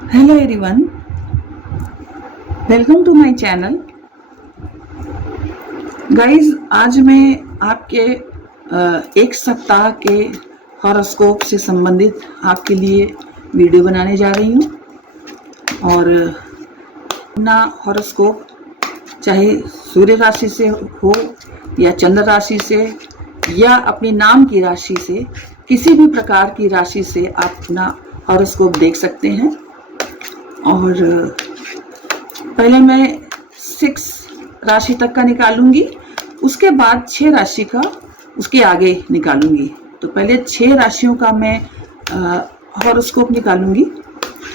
Hello everyone, welcome to my channel. Guys, आज मैं आपके एक सप्ताह के हॉरोस्कोप से संबंधित आपके लिए वीडियो बनाने जा रही हूँ। और अपना हॉरोस्कोप चाहे सूर्य राशि से हो या चंद्र राशि से या अपने नाम की राशि से, किसी भी प्रकार की राशि से आप अपना हॉरोस्कोप देख सकते हैं। और पहले मैं 6 राशि तक का निकालूंगी, उसके बाद 6 राशि का उसके आगे निकालूंगी। तो पहले 6 राशियों का मैं हॉरोस्कोप निकालूंगी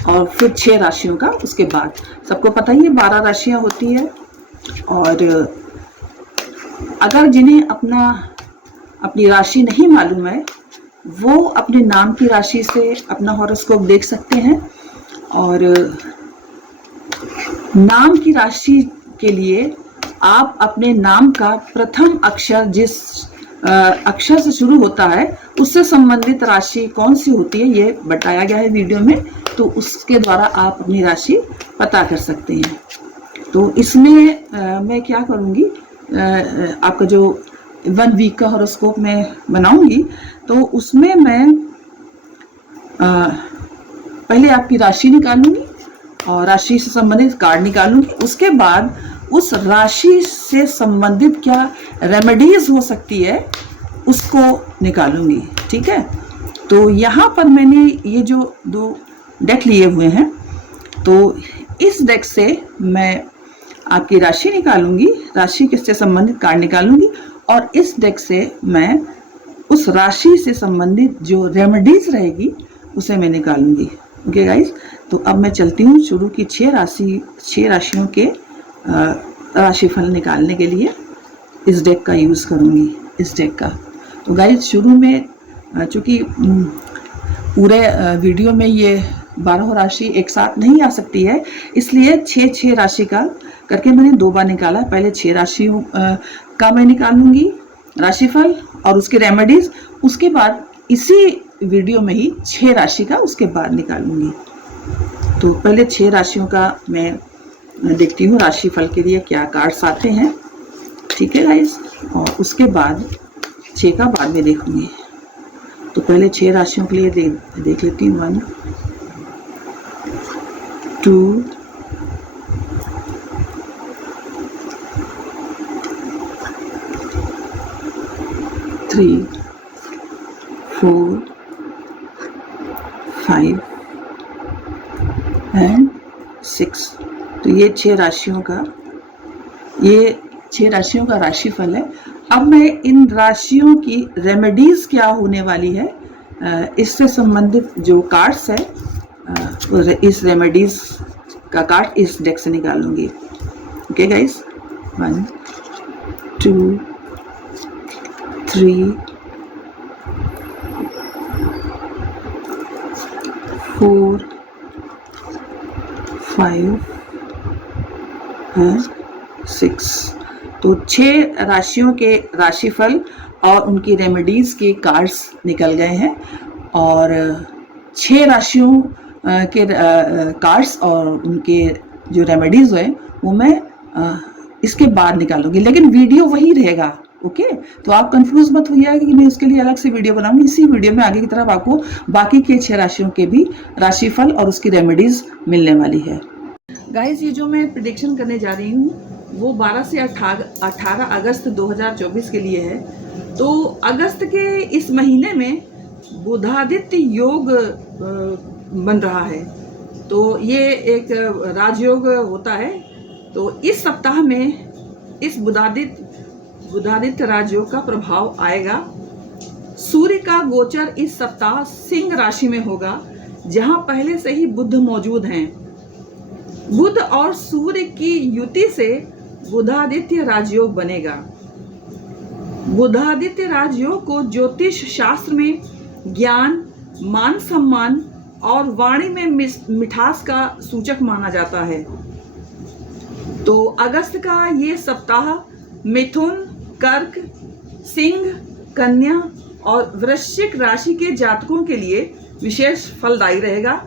और फिर 6 राशियों का उसके बाद। सबको पता ही है 12 राशियां होती है। और अगर जिन्हें अपनी राशि नहीं मालूम है, वो अपने नाम की राशि से अपना हॉरोस्कोप देख सकते हैं। और नाम की राशि के लिए आप अपने नाम का प्रथम अक्षर जिस अक्षर से शुरू होता है उससे संबंधित राशि कौन सी होती है, ये बताया गया है वीडियो में। तो उसके द्वारा आप अपनी राशि पता कर सकते हैं। तो इसमें मैं क्या करूँगी, आपका जो 1 वीक का हॉरोस्कोप मैं बनाऊंगी, तो उसमें मैं पहले आपकी राशि निकालूंगी और राशि से संबंधित कार्ड निकालूंगी। उसके बाद उस राशि से संबंधित क्या रेमेडीज हो सकती है उसको निकालूंगी। ठीक है, तो यहाँ पर मैंने ये जो 2 डेक लिए हुए हैं, तो इस डेक से मैं आपकी राशि निकालूंगी, राशि से संबंधित कार्ड निकालूंगी, और इस डेक से मैं उस राशि से संबंधित जो रेमेडीज रहेगी उसे मैं निकालूंगी। ओके गाइस, तो अब मैं चलती हूँ शुरू की 6 राशियों के राशिफल निकालने के लिए इस डेक का यूज़ करूँगी, इस डेक का। तो गाइस, शुरू में चूँकि पूरे वीडियो में ये 12 राशि एक साथ नहीं आ सकती है, इसलिए 6 राशि का करके मैंने 2 बार निकाला। पहले 6 राशियों का मैं निकालूंगी राशिफल और उसके रेमेडीज, उसके बाद इसी वीडियो में ही 6 राशि का उसके बाद निकालूंगी। तो पहले 6 राशियों का मैं देखती हूँ राशिफल के लिए क्या कार्ड्स आते हैं। ठीक है गाइस, और उसके बाद 6 का बाद में देखूंगी। तो पहले 6 राशियों के लिए देख लेती हूँ। 1 2 3 4 5 एंड 6। तो ये 6 राशियों का राशिफल है। अब मैं इन राशियों की रेमेडीज क्या होने वाली है, इससे संबंधित जो कार्ड्स है, इस रेमेडीज का कार्ड इस डेक से निकालूंगी। Okay guys, 1 2 3 4 5 and 6। तो 6 राशियों के राशिफल और उनकी रेमेडीज के कार्ड्स निकल गए हैं। और 6 राशियों के कार्ड्स और उनके जो रेमेडीज हैं वो मैं इसके बाद निकालूंगी, लेकिन वीडियो वही रहेगा। ओके, तो आप कंफ्यूज मत होइएगा कि मैं उसके लिए अलग से वीडियो बनाऊंगी। इसी वीडियो में आगे की तरफ आपको बाकी के 6 राशियों के भी राशिफल और उसकी रेमेडीज मिलने वाली है। गाइस, ये जो मैं प्रेडिक्शन करने जा रही हूँ वो 12 से 18 अगस्त 2024 के लिए है। तो अगस्त के इस महीने में बुधादित्य योग बन रहा है, तो ये एक राजयोग होता है। तो इस सप्ताह में इस बुधादित्य राजयोग का प्रभाव आएगा। सूर्य का गोचर इस सप्ताह सिंह राशि में होगा, जहां पहले से ही बुध मौजूद हैं। बुध और सूर्य की युति से बुधादित्य राजयोग बनेगा। बुधादित्य राजयोग को ज्योतिष शास्त्र में ज्ञान, मान सम्मान और वाणी में मिठास का सूचक माना जाता है। तो अगस्त का ये सप्ताह मिथुन, कर्क, सिंह, कन्या और वृश्चिक राशि के जातकों के लिए विशेष फलदायी रहेगा।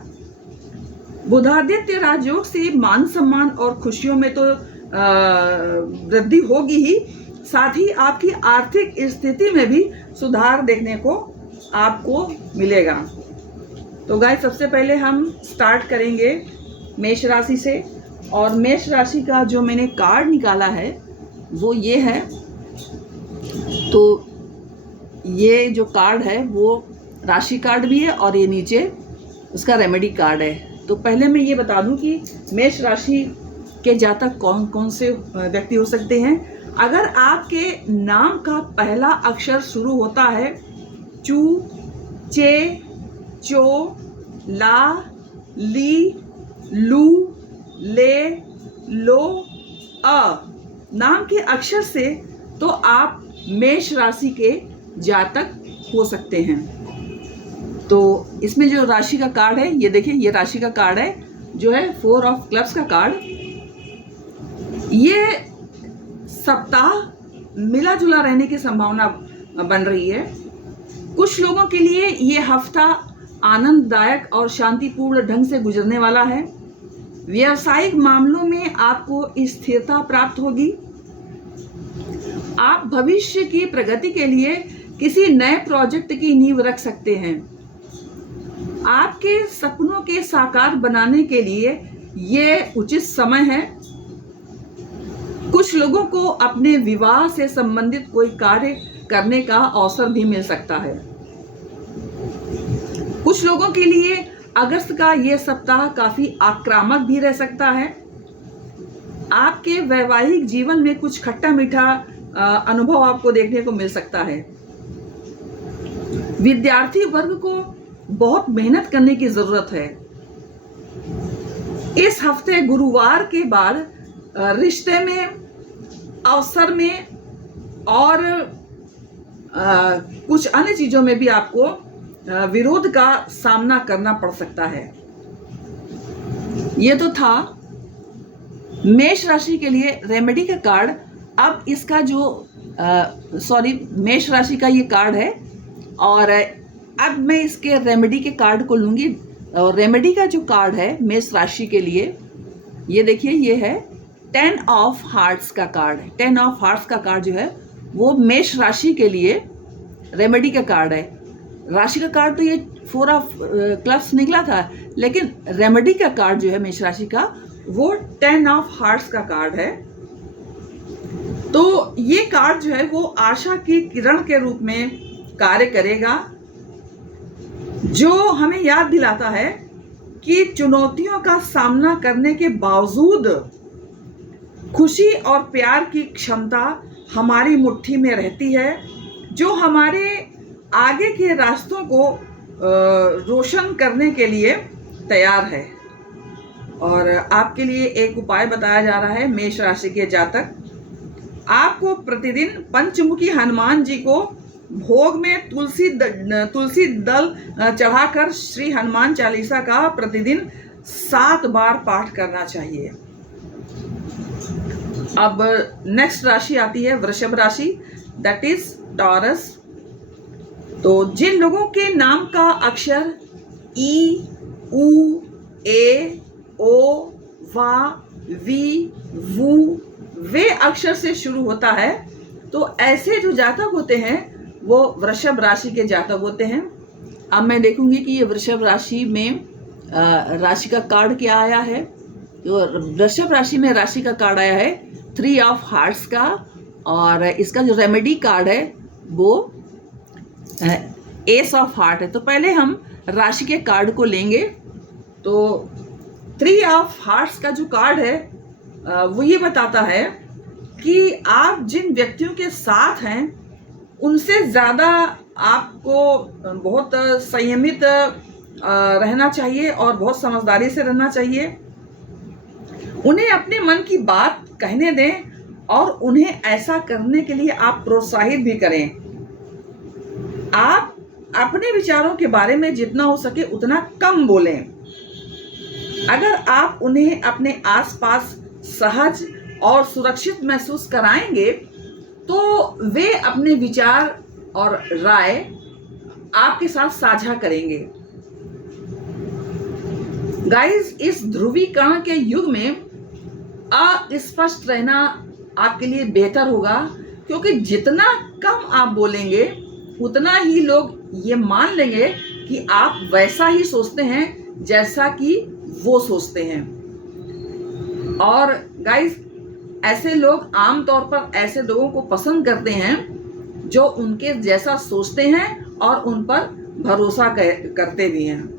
बुधादित्य राजयोग से मान सम्मान और खुशियों में तो वृद्धि होगी ही, साथ ही आपकी आर्थिक स्थिति में भी सुधार देखने को आपको मिलेगा। तो गाइस, सबसे पहले हम स्टार्ट करेंगे मेष राशि से, और मेष राशि का जो मैंने कार्ड निकाला है वो ये है। तो ये जो कार्ड है वो राशि कार्ड भी है और ये नीचे उसका रेमेडी कार्ड है। तो पहले मैं ये बता दूं कि मेष राशि के जातक कौन कौन से व्यक्ति हो सकते हैं। अगर आपके नाम का पहला अक्षर शुरू होता है चू, चे, चो, ला, ली, लू, ले, लो, अ नाम के अक्षर से, तो आप मेष राशि के जातक हो सकते हैं। तो इसमें जो राशि का कार्ड है, ये देखिए, ये राशि का कार्ड है जो है 4 ऑफ क्लब्स का कार्ड। ये सप्ताह मिला जुला रहने की संभावना बन रही है। कुछ लोगों के लिए ये हफ्ता आनंददायक और शांतिपूर्ण ढंग से गुजरने वाला है। व्यावसायिक मामलों में आपको स्थिरता प्राप्त होगी। आप भविष्य की प्रगति के लिए किसी नए प्रोजेक्ट की नींव रख सकते हैं। आपके सपनों के साकार बनाने के लिए ये उचित समय है। कुछ लोगों को अपने विवाह से संबंधित कोई कार्य करने का अवसर भी मिल सकता है। कुछ लोगों के लिए अगस्त का यह सप्ताह काफी आक्रामक भी रह सकता है। आपके वैवाहिक जीवन में कुछ खट्टा मीठा अनुभव आपको देखने को मिल सकता है। विद्यार्थी वर्ग को बहुत मेहनत करने की जरूरत है। इस हफ्ते गुरुवार के बाद रिश्ते में, अवसर में और कुछ अन्य चीजों में भी आपको विरोध का सामना करना पड़ सकता है। ये तो था मेष राशि के लिए रेमेडी का कार्ड। अब इसका जो मेष राशि का ये कार्ड है, और अब मैं इसके रेमेडी के कार्ड को लूंगी। और रेमेडी का जो कार्ड है मेष राशि के लिए, ये देखिए, ये है 10 ऑफ हार्ट्स का कार्ड है। 10 ऑफ हार्ट्स का कार्ड जो है वो मेष राशि के लिए रेमेडी का कार्ड है। राशि का कार्ड तो ये 4 ऑफ क्लब्स निकला था, लेकिन रेमेडी का कार्ड जो है मेष राशि का वो 10 ऑफ हार्ट्स का कार्ड है। तो ये कार्ड जो है वो आशा की किरण के रूप में कार्य करेगा, जो हमें याद दिलाता है कि चुनौतियों का सामना करने के बावजूद खुशी और प्यार की क्षमता हमारी मुट्ठी में रहती है, जो हमारे आगे के रास्तों को रोशन करने के लिए तैयार है। और आपके लिए एक उपाय बताया जा रहा है मेष राशि के जातक। आपको प्रतिदिन पंचमुखी हनुमान जी को भोग में तुलसी दल चढ़ाकर श्री हनुमान चालीसा का प्रतिदिन 7 बार पाठ करना चाहिए। अब नेक्स्ट राशि आती है वृषभ राशि, दैट इज टॉरस। तो जिन लोगों के नाम का अक्षर ई, उ, ए, ओ, वा, वी, वू, वे अक्षर से शुरू होता है, तो ऐसे जो जातक होते हैं वो वृषभ राशि के जातक होते हैं। अब मैं देखूंगी कि ये वृषभ राशि में राशि का कार्ड क्या आया है। तो वृषभ राशि में राशि का कार्ड आया है 3 ऑफ हार्ट्स का, और इसका जो रेमेडी कार्ड है वो एस ऑफ हार्ट है। तो पहले हम राशि के कार्ड को लेंगे। तो 3 ऑफ हार्ट्स का जो कार्ड है वो ये बताता है कि आप जिन व्यक्तियों के साथ हैं उनसे ज़्यादा आपको बहुत संयमित रहना चाहिए और बहुत समझदारी से रहना चाहिए। उन्हें अपने मन की बात कहने दें और उन्हें ऐसा करने के लिए आप प्रोत्साहित भी करें। आप अपने विचारों के बारे में जितना हो सके उतना कम बोलें। अगर आप उन्हें अपने आसपास सहज और सुरक्षित महसूस कराएंगे तो वे अपने विचार और राय आपके साथ साझा करेंगे। गाइस, इस ध्रुवीकरण के युग में अस्पष्ट रहना आपके लिए बेहतर होगा, क्योंकि जितना कम आप बोलेंगे उतना ही लोग ये मान लेंगे कि आप वैसा ही सोचते हैं जैसा कि वो सोचते हैं। और गाइस, ऐसे लोग आमतौर पर ऐसे लोगों को पसंद करते हैं जो उनके जैसा सोचते हैं और उन पर भरोसा करते भी हैं।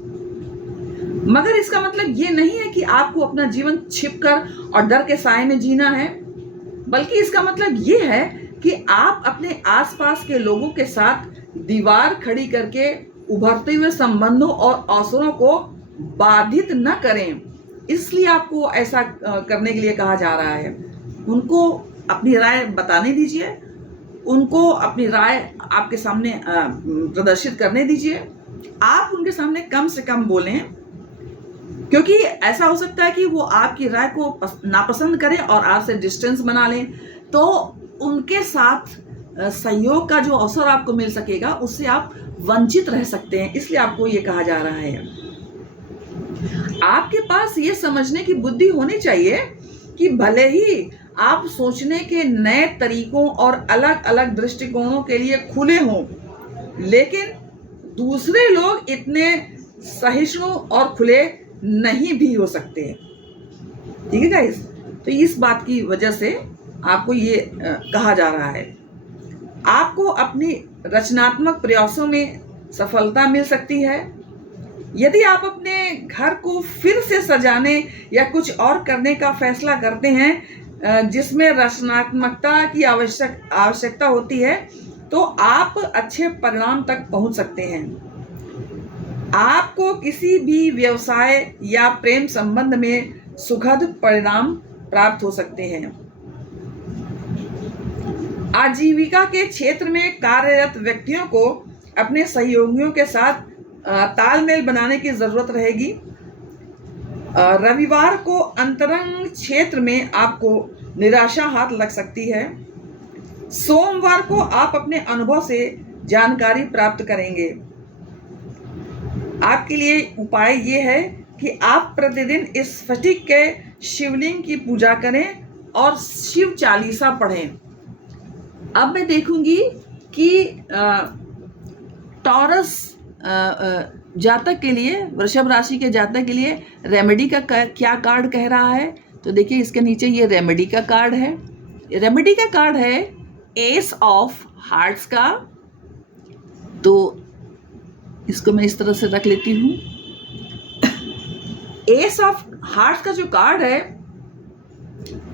मगर इसका मतलब ये नहीं है कि आपको अपना जीवन छिपकर और डर के साए में जीना है, बल्कि इसका मतलब ये है कि आप अपने आसपास के लोगों के साथ दीवार खड़ी करके उभरते हुए संबंधों और अवसरों को बाधित न करें। इसलिए आपको ऐसा करने के लिए कहा जा रहा है। उनको अपनी राय बताने दीजिए, उनको अपनी राय आपके सामने प्रदर्शित करने दीजिए। आप उनके सामने कम से कम बोलें, क्योंकि ऐसा हो सकता है कि वो आपकी राय को नापसंद करें और आपसे डिस्टेंस बना लें। तो उनके साथ सहयोग का जो अवसर आपको मिल सकेगा उससे आप वंचित रह सकते हैं। इसलिए आपको ये कहा जा रहा है। आपके पास ये समझने की बुद्धि होनी चाहिए कि भले ही आप सोचने के नए तरीकों और अलग अलग दृष्टिकोणों के लिए खुले हों, लेकिन दूसरे लोग इतने सहिष्णु और खुले नहीं भी हो सकते हैं। ठीक है गाइस, तो इस बात की वजह से आपको ये कहा जा रहा है। आपको अपनी रचनात्मक प्रयासों में सफलता मिल सकती है यदि आप अपने घर को फिर से सजाने या कुछ और करने का फैसला करते हैं जिसमें रचनात्मकता की आवश्यकता होती है, तो आप अच्छे परिणाम तक पहुंच सकते हैं। आपको किसी भी व्यवसाय या प्रेम संबंध में सुखद परिणाम प्राप्त हो सकते हैं। आजीविका के क्षेत्र में कार्यरत व्यक्तियों को अपने सहयोगियों के साथ तालमेल बनाने की जरूरत रहेगी। रविवार को अंतरंग क्षेत्र में आपको निराशा हाथ लग सकती है। सोमवार को आप अपने अनुभव से जानकारी प्राप्त करेंगे। आपके लिए उपाय ये है कि आप प्रतिदिन इस स्फटिक के शिवलिंग की पूजा करें और शिव चालीसा पढ़ें। अब मैं देखूंगी कि टॉरस जातक के लिए, वृषभ राशि के जातक के लिए रेमेडी का क्या कार्ड कह रहा है। तो देखिए, इसके नीचे ये रेमेडी का कार्ड है। रेमेडी का कार्ड है एस ऑफ हार्ट्स का। तो इसको मैं इस तरह से रख लेती हूँ। एस ऑफ हार्ट्स का जो कार्ड है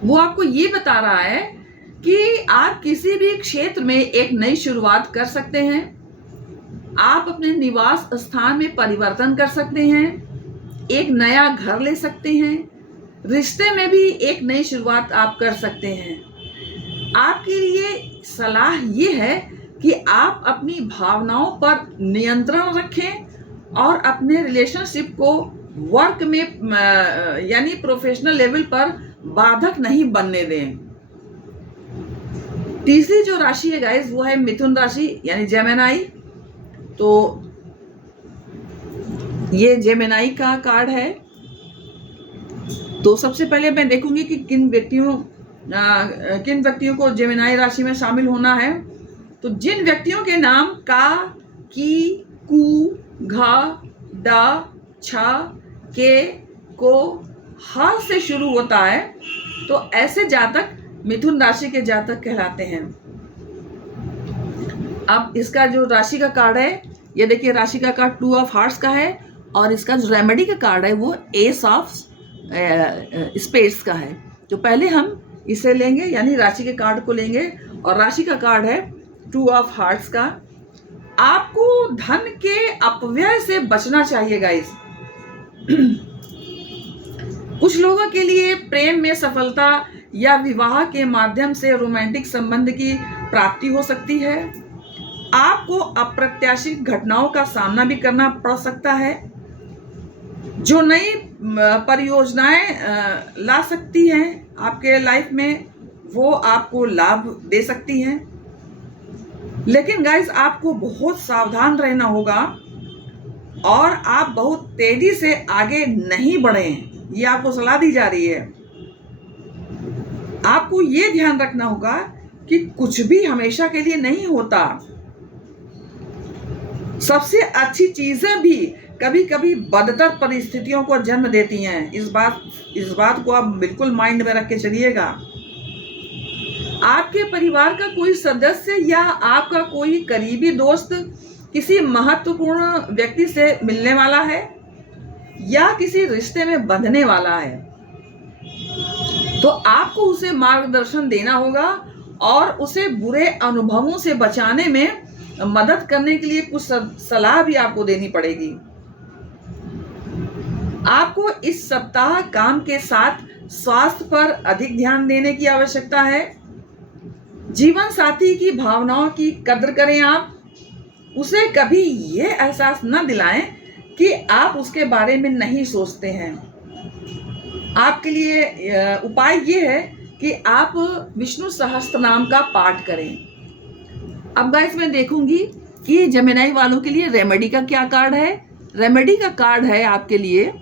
वो आपको ये बता रहा है कि आप किसी भी क्षेत्र में एक नई शुरुआत कर सकते हैं। आप अपने निवास स्थान में परिवर्तन कर सकते हैं, एक नया घर ले सकते हैं, रिश्ते में भी एक नई शुरुआत आप कर सकते हैं। आपके लिए सलाह ये है कि आप अपनी भावनाओं पर नियंत्रण रखें और अपने रिलेशनशिप को वर्क में यानी प्रोफेशनल लेवल पर बाधक नहीं बनने दें। तीसरी जो राशि है गाइस वो है मिथुन राशि यानी जेमिनी। तो ये जेमिनी का कार्ड है। तो सबसे पहले मैं देखूंगी कि किन व्यक्तियों को जेमिनी राशि में शामिल होना है। तो जिन व्यक्तियों के नाम का, की, कु, घ, ड, छ, के, को, ह से शुरू होता है, तो ऐसे जातक मिथुन राशि के जातक कहलाते हैं। अब इसका जो राशि का कार्ड है, ये देखिए, राशि का कार्ड 2 ऑफ हार्ट्स का है और इसका जो रेमेडी का कार्ड है वो एस ऑफ स्पेड्स का है। तो पहले हम इसे लेंगे, यानी राशि के कार्ड को लेंगे, और राशि का कार्ड है 2 ऑफ हार्ट्स का। आपको धन के अपव्यय से बचना चाहिए गाइस। कुछ लोगों के लिए प्रेम में सफलता या विवाह के माध्यम से रोमांटिक संबंध की प्राप्ति हो सकती है। आपको अप्रत्याशित घटनाओं का सामना भी करना पड़ सकता है जो नई परियोजनाएं ला सकती हैं आपके लाइफ में, वो आपको लाभ दे सकती हैं। लेकिन गाइस, आपको बहुत सावधान रहना होगा और आप बहुत तेजी से आगे नहीं बढ़ें, ये आपको सलाह दी जा रही है। आपको ये ध्यान रखना होगा कि कुछ भी हमेशा के लिए नहीं होता। सबसे अच्छी चीजें भी कभी कभी बदतर परिस्थितियों को जन्म देती हैं। इस बात को आप बिल्कुल माइंड में रख के चलिएगा। आपके परिवार का कोई सदस्य या आपका कोई करीबी दोस्त किसी महत्वपूर्ण व्यक्ति से मिलने वाला है या किसी रिश्ते में बंधने वाला है, तो आपको उसे मार्गदर्शन देना होगा और उसे बुरे अनुभवों से बचाने में मदद करने के लिए कुछ सलाह भी आपको देनी पड़ेगी। आपको इस सप्ताह काम के साथ स्वास्थ्य पर अधिक ध्यान देने की आवश्यकता है। जीवन साथी की भावनाओं की कद्र करें। आप उसे कभी ये एहसास न दिलाएं कि आप उसके बारे में नहीं सोचते हैं। आपके लिए उपाय ये है कि आप विष्णु सहस्त्र नाम का पाठ करें। अब गाइस मैं देखूंगी कि जेमिनी वालों के लिए रेमेडी का क्या कार्ड है। रेमेडी का कार्ड है आपके लिए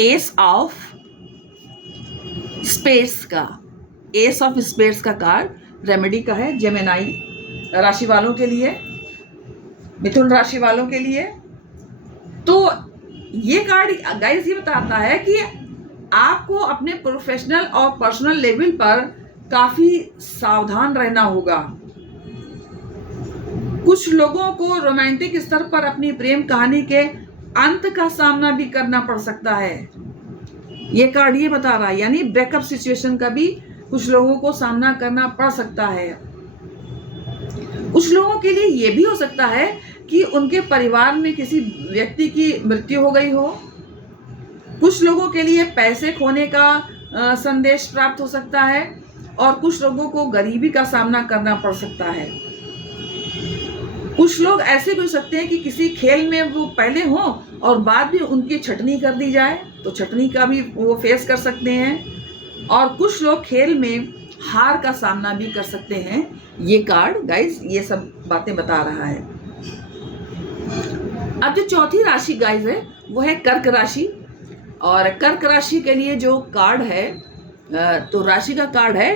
एस ऑफ स्पेड्स का। एस ऑफ स्पेड्स का कार्ड रेमेडी का है जेमिनी राशि वालों के लिए, मिथुन राशि वालों के लिए। तो ये कार्ड गाइस ये बताता है कि आपको अपने प्रोफेशनल और पर्सनल लेवल पर काफी सावधान रहना होगा। कुछ लोगों को रोमांटिक स्तर पर अपनी प्रेम कहानी के अंत का सामना भी करना पड़ सकता है। ये कार्ड ये बता रहा है, यानी ब्रेकअप सिचुएशन का भी कुछ लोगों को सामना करना पड़ सकता है। कुछ लोगों के लिए ये भी हो सकता है कि उनके परिवार में किसी व्यक्ति की मृत्यु हो गई हो। कुछ लोगों के लिए पैसे खोने का संदेश प्राप्त हो सकता है और कुछ लोगों को गरीबी का सामना करना पड़ सकता है। कुछ लोग ऐसे भी हो सकते हैं कि किसी खेल में वो पहले हों और बाद में उनकी छटनी कर दी जाए, तो छटनी का भी वो फेस कर सकते हैं। और कुछ लोग खेल में हार का सामना भी कर सकते हैं। ये कार्ड गाइस ये सब बातें बता रहा है। अब जो चौथी राशि गाइस है वो है कर्क राशि। और कर्क राशि के लिए जो कार्ड है तो राशि का कार्ड है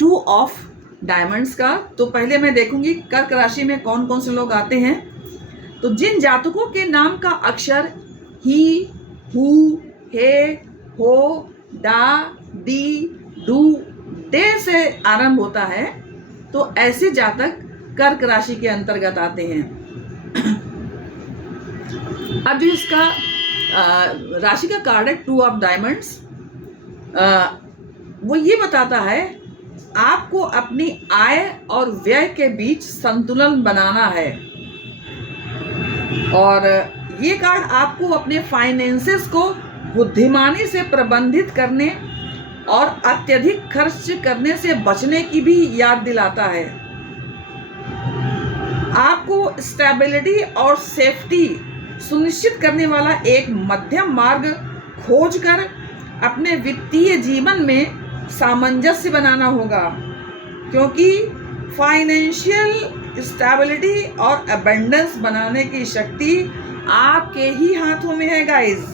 2 ऑफ डायमंड्स का। तो पहले मैं देखूंगी कर्क राशि में कौन कौन से लोग आते हैं। तो जिन जातकों के नाम का अक्षर ही, हु, हे, हो, डा, डी, डू, डे से आरंभ होता है, तो ऐसे जातक कर्क राशि के अंतर्गत आते हैं। अब जो इसका राशि का कार्ड है 2 ऑफ डायमंड्स, वो ये बताता है आपको अपनी आय और व्यय के बीच संतुलन बनाना है। और ये कार्ड आपको अपने फाइनेंसेस को बुद्धिमानी से प्रबंधित करने और अत्यधिक खर्च करने से बचने की भी याद दिलाता है। आपको स्टेबिलिटी और सेफ्टी सुनिश्चित करने वाला एक मध्यम मार्ग खोजकर अपने वित्तीय जीवन में सामंजस्य बनाना होगा, क्योंकि फाइनेंशियल स्टेबिलिटी और अबंडेंस बनाने की शक्ति आपके ही हाथों में है गाइस।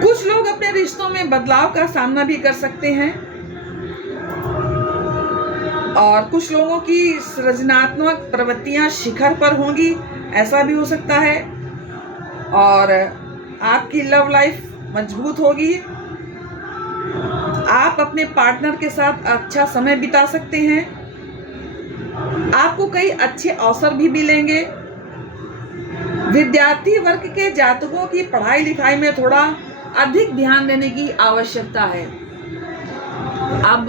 कुछ लोग अपने रिश्तों में बदलाव का सामना भी कर सकते हैं और कुछ लोगों की सृजनात्मक प्रवृत्तियां शिखर पर होंगी, ऐसा भी हो सकता है। और आपकी लव लाइफ मजबूत होगी। आप अपने पार्टनर के साथ अच्छा समय बिता सकते हैं। आपको कई अच्छे अवसर भी मिलेंगे। विद्यार्थी वर्ग के जातकों की पढ़ाई लिखाई में थोड़ा अधिक ध्यान देने की आवश्यकता है। अब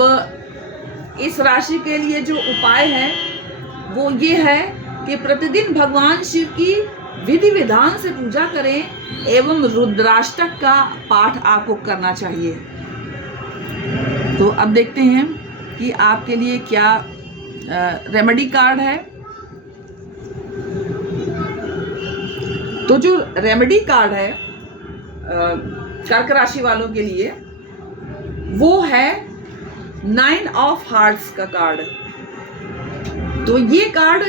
इस राशि के लिए जो उपाय है वो ये है कि प्रतिदिन भगवान शिव की विधि विधान से पूजा करें एवं रुद्राष्टक का पाठ आपको करना चाहिए। तो अब देखते हैं कि आपके लिए क्या रेमेडी कार्ड है। तो जो रेमेडी कार्ड है कर्क राशि वालों के लिए वो है 9 ऑफ हार्ट्स का कार्ड। तो ये कार्ड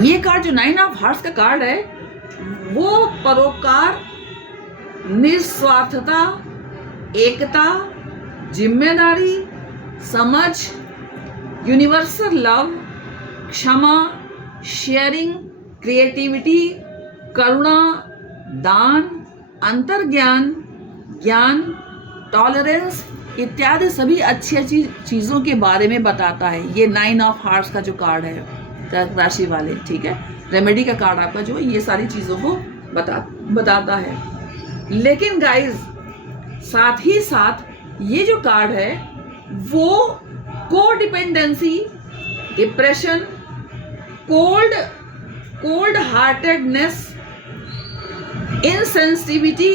ये कार्ड जो 9 ऑफ हार्ट्स का कार्ड है वो परोपकार, निस्वार्थता, एकता, जिम्मेदारी, समझ, यूनिवर्सल लव, क्षमा, शेयरिंग, क्रिएटिविटी, करुणा, दान, अंतर्ज्ञान, ज्ञान, टॉलरेंस इत्यादि सभी अच्छी अच्छी चीज़ों के बारे में बताता है ये 9 ऑफ हार्ट्स का जो कार्ड है कर्क राशि वाले, ठीक है। रेमेडी का कार्ड आपका जो ये सारी चीज़ों को बताता है। लेकिन गाइज साथ ही साथ ये जो कार्ड है वो codependency, depression, cold heartedness, insensitivity,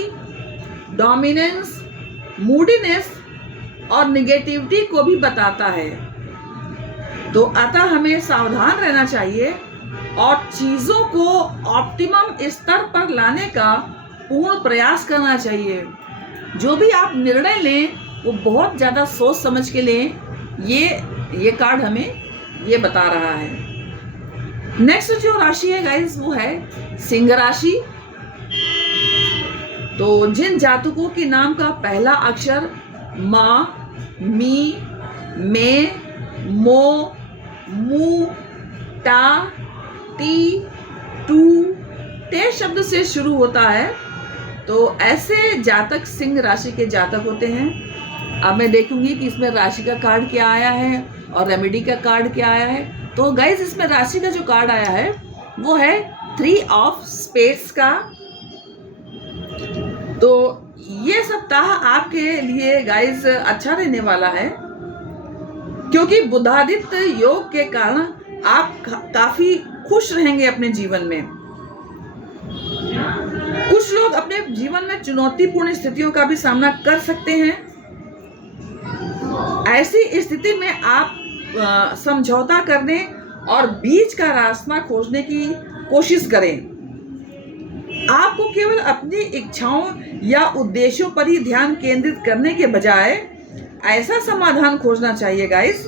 dominance, मूडीनेस और निगेटिविटी को भी बताता है। तो अतः हमें सावधान रहना चाहिए और चीज़ों को ऑप्टिमम स्तर पर लाने का पूर्ण प्रयास करना चाहिए। जो भी आप निर्णय लें वो बहुत ज़्यादा सोच समझ के लें, ये कार्ड हमें ये बता रहा है। नेक्स्ट जो राशि है गाइस वो है सिंह राशि। तो जिन जातकों के नाम का पहला अक्षर माँ, मी, मे, मो, मू, टा, टी, टू, ते शब्द से शुरू होता है तो ऐसे जातक सिंह राशि के जातक होते हैं। अब मैं देखूंगी कि इसमें राशि का कार्ड क्या आया है और रेमेडी का कार्ड क्या आया है। तो गाइस इसमें राशि का जो कार्ड आया है वो है 3 ऑफ स्पेड्स का। तो ये सप्ताह आपके लिए गाइस अच्छा रहने वाला है क्योंकि बुधादित्य योग के कारण आप काफी खुश रहेंगे अपने जीवन में। कुछ लोग अपने जीवन में चुनौतीपूर्ण स्थितियों का भी सामना कर सकते हैं। ऐसी स्थिति में आप समझौता करने और बीच का रास्ता खोजने की कोशिश करें। आपको केवल अपनी इच्छाओं या उद्देश्यों पर ही ध्यान केंद्रित करने के बजाय ऐसा समाधान खोजना चाहिए गाइस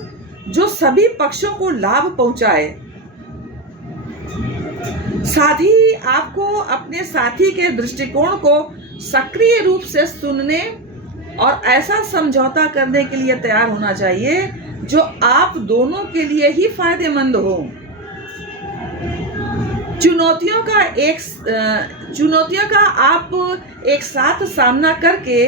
जो सभी पक्षों को लाभ पहुंचाए। साथ ही आपको अपने साथी के दृष्टिकोण को सक्रिय रूप से सुनने और ऐसा समझौता करने के लिए तैयार होना चाहिए जो आप दोनों के लिए ही फायदेमंद हो। चुनौतियों का आप एक साथ सामना करके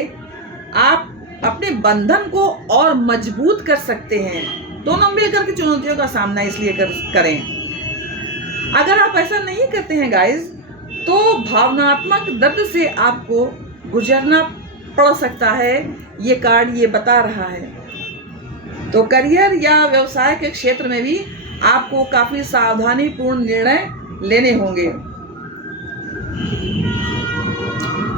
आप अपने बंधन को और मजबूत कर सकते हैं। दोनों मिलकर के चुनौतियों का सामना इसलिए करें। अगर आप ऐसा नहीं करते हैं गाइस तो भावनात्मक दर्द से आपको गुजरना पड़ सकता है। ये कार्ड ये बता रहा है। तो करियर या व्यवसाय के क्षेत्र में भी आपको काफी सावधानीपूर्ण निर्णय लेने होंगे।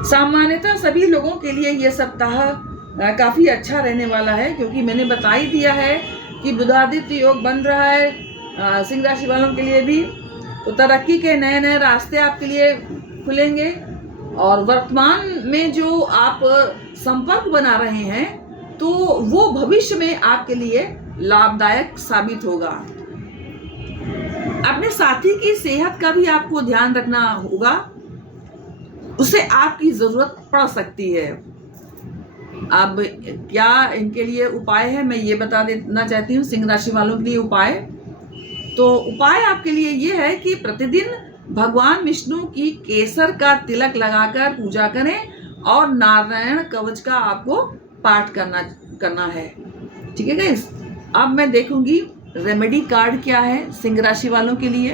सामान्यतः सभी लोगों के लिए ये सप्ताह काफी अच्छा रहने वाला है क्योंकि मैंने बता ही दिया है कि बुधादित्य योग बन रहा है सिंह राशि वालों के लिए भी। तो तरक्की के नए नए रास्ते आपके लिए खुलेंगे और वर्तमान में जो आप संपर्क बना रहे हैं तो वो भविष्य में आपके लिए लाभदायक साबित होगा। अपने साथी की सेहत का भी आपको ध्यान रखना होगा, उसे आपकी जरूरत पड़ सकती है। अब क्या इनके लिए उपाय है मैं ये बता देना चाहती हूँ। सिंह राशि वालों के लिए उपाय, तो उपाय आपके लिए ये है कि प्रतिदिन भगवान विष्णु की केसर का तिलक लगाकर पूजा करें और नारायण कवच का आपको पाठ करना है। ठीक है गाइस। अब मैं देखूंगी रेमेडी कार्ड क्या है सिंह राशि वालों के लिए।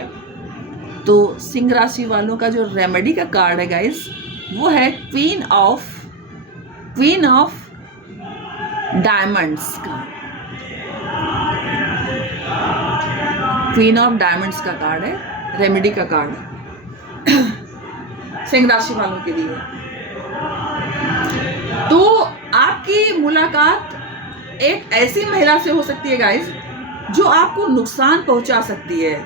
तो सिंह राशि वालों का जो रेमेडी का कार्ड है गाइस वो है क्वीन ऑफ डायमंड्स का। क्वीन ऑफ डायमंड्स का कार्ड है रेमेडी का कार्ड सिंह राशि वालों के लिए। तो आपकी मुलाकात एक ऐसी महिला से हो सकती है गाइस जो आपको नुकसान पहुंचा सकती है।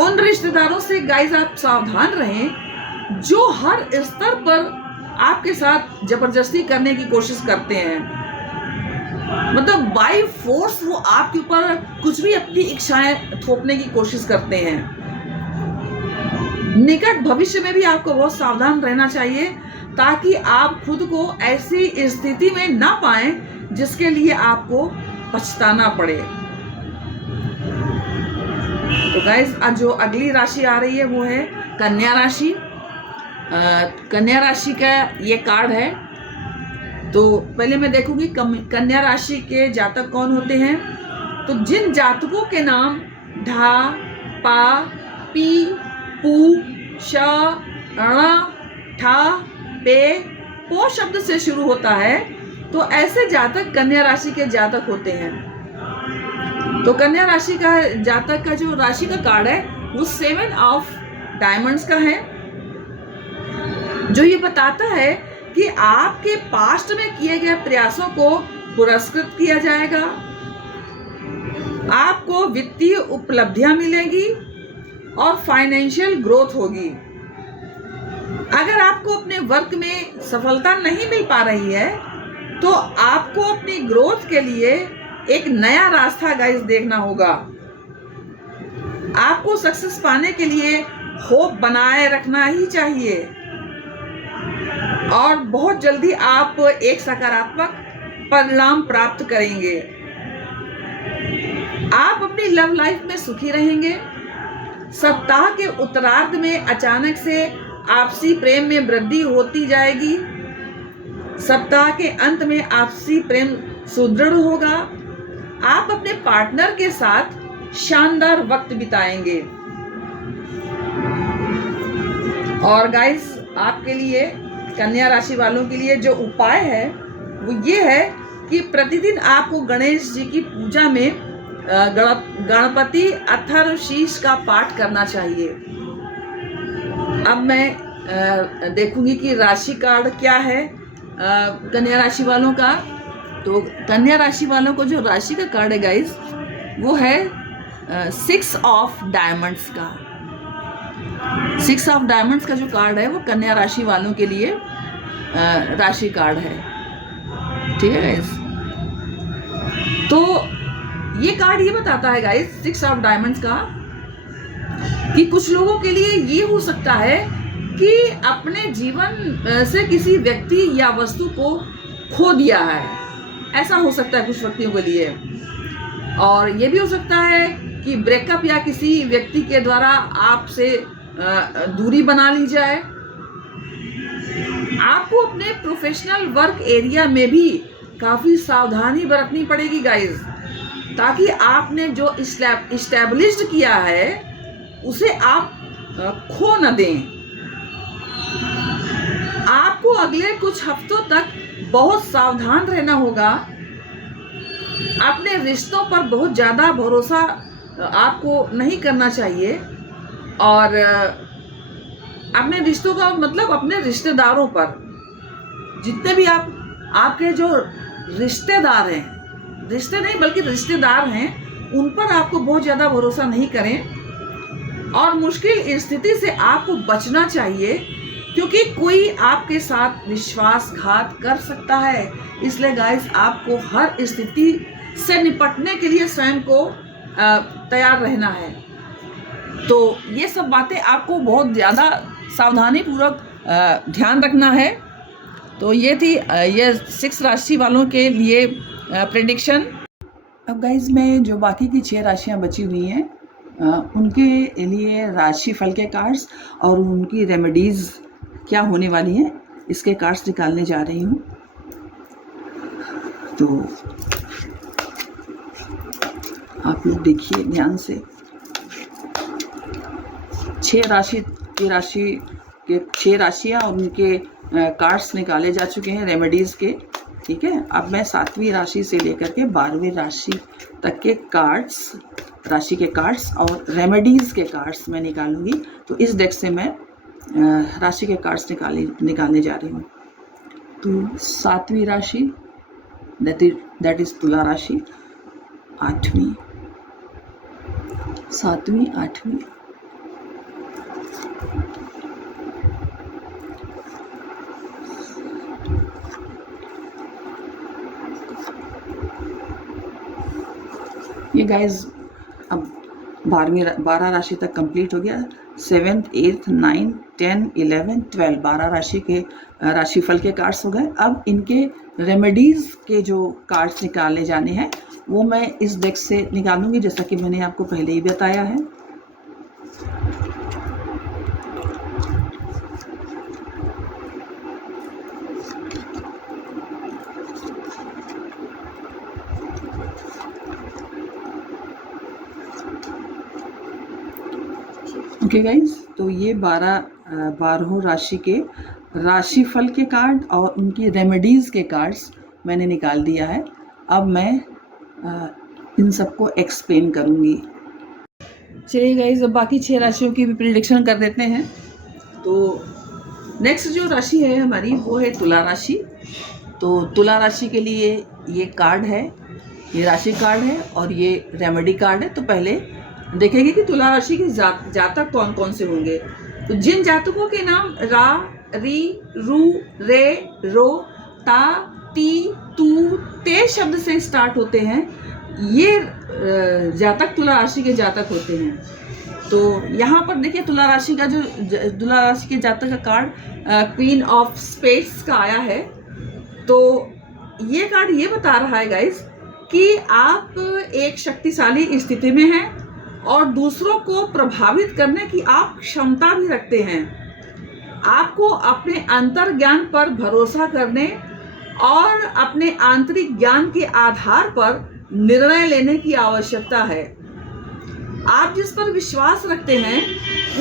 उन रिश्तेदारों से गाइस आप सावधान रहें जो हर स्तर पर आपके साथ जबरदस्ती करने की कोशिश करते हैं। मतलब बाई फोर्स वो आपके ऊपर कुछ भी अपनी इच्छाएं थोपने की कोशिश करते हैं। निकट भविष्य में भी आपको बहुत सावधान रहना चाहिए ताकि आप खुद को ऐसी स्थिति में ना पाएं जिसके लिए आपको पछताना पड़े। तो गाइस, आज जो अगली राशि आ रही है वो है कन्या राशि। कन्या राशि का ये कार्ड है। तो पहले मैं देखूंगी कन्या राशि के जातक कौन होते हैं। तो जिन जातकों के नाम ढा, पा, पी, पू, श, ण, ठा, पे, पो शब्द से शुरू होता है, तो ऐसे जातक कन्या राशि के जातक होते हैं। तो कन्या राशि का जातक का जो राशि का कार्ड है वो 7 ऑफ डायमंड्स का है, जो ये बताता है कि आपके पास्ट में किए गए प्रयासों को पुरस्कृत किया जाएगा, आपको वित्तीय उपलब्धियां मिलेगी और फाइनेंशियल ग्रोथ होगी। अगर आपको अपने वर्क में सफलता नहीं मिल पा रही है तो आपको अपनी ग्रोथ के लिए एक नया रास्ता गाइस देखना होगा। आपको सक्सेस पाने के लिए होप बनाए रखना ही चाहिए और बहुत जल्दी आप एक सकारात्मक परिणाम प्राप्त करेंगे। आप अपनी लव लाइफ में सुखी रहेंगे। सप्ताह के उत्तरार्ध में अचानक से आपसी प्रेम में वृद्धि होती जाएगी। सप्ताह के अंत में आपसी प्रेम सुदृढ़ होगा। आप अपने पार्टनर के साथ शानदार वक्त बिताएंगे। और गाइस, आपके लिए कन्या राशि वालों के लिए जो उपाय है वो ये है कि प्रतिदिन आपको गणेश जी की पूजा में गणपति अथर्वशीष का पाठ करना चाहिए। अब मैं देखूंगी कि राशि कार्ड क्या है कन्या राशि वालों का। तो कन्या राशि वालों को जो राशि का कार्ड है गाइस वो है 6 ऑफ डायमंड्स का। 6 ऑफ डायमंड्स का जो कार्ड है वो कन्या राशि वालों के लिए राशि कार्ड है। ठीक है गाइस, तो ये कार्ड ये बताता है गाइस 6 ऑफ डायमंड्स का कि कुछ लोगों के लिए ये हो सकता है कि अपने जीवन से किसी व्यक्ति या वस्तु को खो दिया है। ऐसा हो सकता है कुछ व्यक्तियों के लिए। और ये भी हो सकता है कि ब्रेकअप या किसी व्यक्ति के द्वारा आपसे दूरी बना ली जाए। आपको अपने प्रोफेशनल वर्क एरिया में भी काफी सावधानी बरतनी पड़ेगी गाइस, ताकि आपने जो इस्टेब्लिश्ड किया है उसे आप खो न दें। आपको अगले कुछ हफ्तों तक बहुत सावधान रहना होगा। अपने रिश्तों पर बहुत ज़्यादा भरोसा आपको नहीं करना चाहिए और अपने रिश्तों का मतलब अपने रिश्तेदारों पर, जितने भी आपके जो रिश्तेदार हैं, रिश्ते नहीं बल्कि रिश्तेदार हैं, उन पर आपको बहुत ज़्यादा भरोसा नहीं करें और मुश्किल स्थिति से आपको बचना चाहिए, क्योंकि कोई आपके साथ विश्वासघात कर सकता है। इसलिए गाइस, आपको हर स्थिति से निपटने के लिए स्वयं को तैयार रहना है। तो ये सब बातें आपको बहुत ज़्यादा सावधानी पूर्वक ध्यान रखना है। तो ये थी ये 6 राशि वालों के लिए प्रेडिक्शन। अब गाइस, मैं जो बाकी की 6 राशियां बची हुई हैं उनके लिए राशिफल के कार्ड्स और उनकी रेमेडीज़ क्या होने वाली हैं इसके कार्ड्स निकालने जा रही हूँ। तो आप लोग देखिए ध्यान से। 6 राशियाँ और उनके कार्ड्स निकाले जा चुके हैं रेमेडीज़ के। ठीक है, अब मैं 7वीं राशि से लेकर के 12वीं राशि तक के कार्ड्स, राशि के कार्ड्स और रेमेडीज़ के कार्ड्स मैं निकालूंगी। तो इस डेक से मैं राशि के कार्ड्स निकालने जा रही हूँ। तो 7वीं राशि दैट इज तुला राशि, 8वीं, 7वीं, 8वीं, 9 ये गाइज अब 12 राशि तक कंप्लीट हो गया। 7th 8th 9th 10 11 12 12 राशि के राशिफल के कार्ड्स हो गए। अब इनके रेमेडीज़ के जो कार्ड्स निकाले जाने हैं वो मैं इस डेक से निकालूंगी, जैसा कि मैंने आपको पहले ही बताया है। ओके गाइज, तो ये 12 राशि के राशिफल के कार्ड और उनकी रेमेडीज़ के कार्ड्स मैंने निकाल दिया है। अब मैं इन सबको एक्सप्लेन करूँगी। चलिए गाइज, अब बाकी 6 राशियों की भी प्रिडिक्शन कर देते हैं। तो नेक्स्ट जो राशि है हमारी वो है तुला राशि। तो तुला राशि के लिए ये कार्ड है, ये राशि कार्ड है और ये रेमेडी कार्ड है। तो पहले देखेंगे कि तुला राशि के जातक कौन कौन से होंगे। तो जिन जातकों के नाम रा, री, रू, रे, रो, ता, ती, तू, ते शब्द से स्टार्ट होते हैं, ये जातक तुला राशि के जातक होते हैं। तो यहाँ पर देखिए तुला राशि के जातक का कार्ड क्वीन ऑफ स्पेड्स का आया है। तो ये कार्ड ये बता रहा है गाइस कि आप एक शक्तिशाली स्थिति में हैं और दूसरों को प्रभावित करने की आप क्षमता भी रखते हैं। आपको अपने अंतर ज्ञान पर भरोसा करने और अपने आंतरिक ज्ञान के आधार पर निर्णय लेने की आवश्यकता है। आप जिस पर विश्वास रखते हैं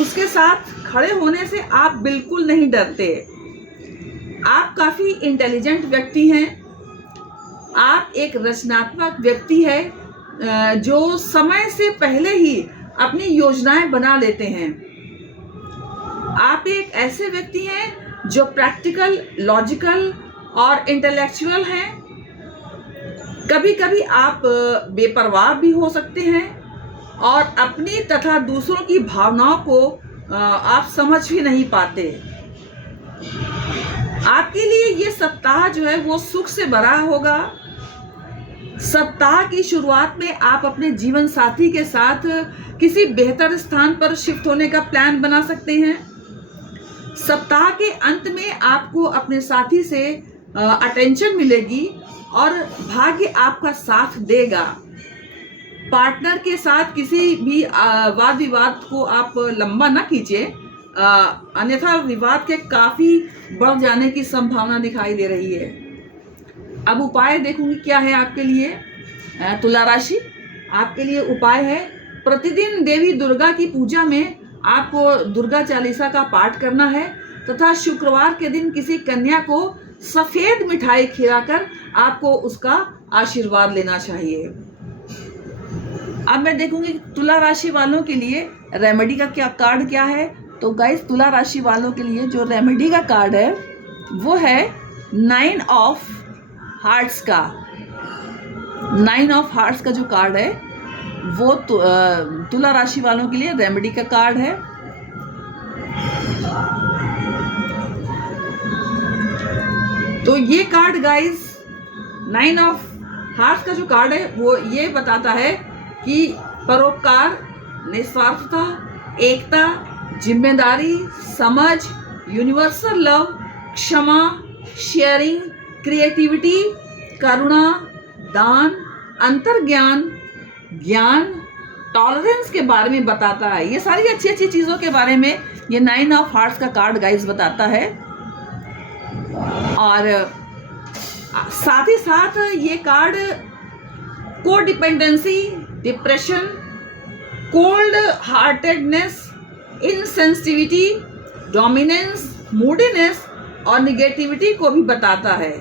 उसके साथ खड़े होने से आप बिल्कुल नहीं डरते। आप काफी इंटेलिजेंट व्यक्ति हैं। आप एक रचनात्मक व्यक्ति है जो समय से पहले ही अपनी योजनाएं बना लेते हैं। आप एक ऐसे व्यक्ति हैं जो प्रैक्टिकल, लॉजिकल और इंटेलेक्चुअल हैं। कभी कभी आप बेपरवाह भी हो सकते हैं और अपनी तथा दूसरों की भावनाओं को आप समझ भी नहीं पाते। आपके लिए ये सप्ताह जो है वो सुख से भरा होगा। सप्ताह की शुरुआत में आप अपने जीवन साथी के साथ किसी बेहतर स्थान पर शिफ्ट होने का प्लान बना सकते हैं। सप्ताह के अंत में आपको अपने साथी से अटेंशन मिलेगी और भाग्य आपका साथ देगा। पार्टनर के साथ किसी भी वाद विवाद को आप लंबा ना कीजिए, अन्यथा विवाद के काफी बढ़ जाने की संभावना दिखाई दे रही है। अब उपाय देखूंगी क्या है आपके लिए। तुला राशि, आपके लिए उपाय है प्रतिदिन देवी दुर्गा की पूजा में आपको दुर्गा चालीसा का पाठ करना है तथा शुक्रवार के दिन किसी कन्या को सफेद मिठाई खिलाकर आपको उसका आशीर्वाद लेना चाहिए। अब मैं देखूंगी तुला राशि वालों के लिए रेमेडी का क्या कार्ड क्या है। तो गाइस, तुला राशि वालों के लिए जो रेमेडी का कार्ड है वो है 9 ऑफ हार्ट्स का। 9 ऑफ हार्ट्स का जो कार्ड है वो तुला राशि वालों के लिए रेमेडी का कार्ड है। तो ये कार्ड गाइस 9 ऑफ हार्ट्स का जो कार्ड है वो ये बताता है कि परोपकार, निस्वार्थता, एकता, जिम्मेदारी, समझ, यूनिवर्सल लव, क्षमा, शेयरिंग, क्रिएटिविटी, करुणा, दान, अंतर्ज्ञान, ज्ञान, टॉलरेंस के बारे में बताता है। ये सारी अच्छी अच्छी चीज़ों के बारे में ये 9 ऑफ हार्ट्स का कार्ड गाइस बताता है। और साथ ही साथ ये card codependency, depression, cold heartedness, insensitivity, dominance, मूडीनेस और निगेटिविटी को भी बताता है।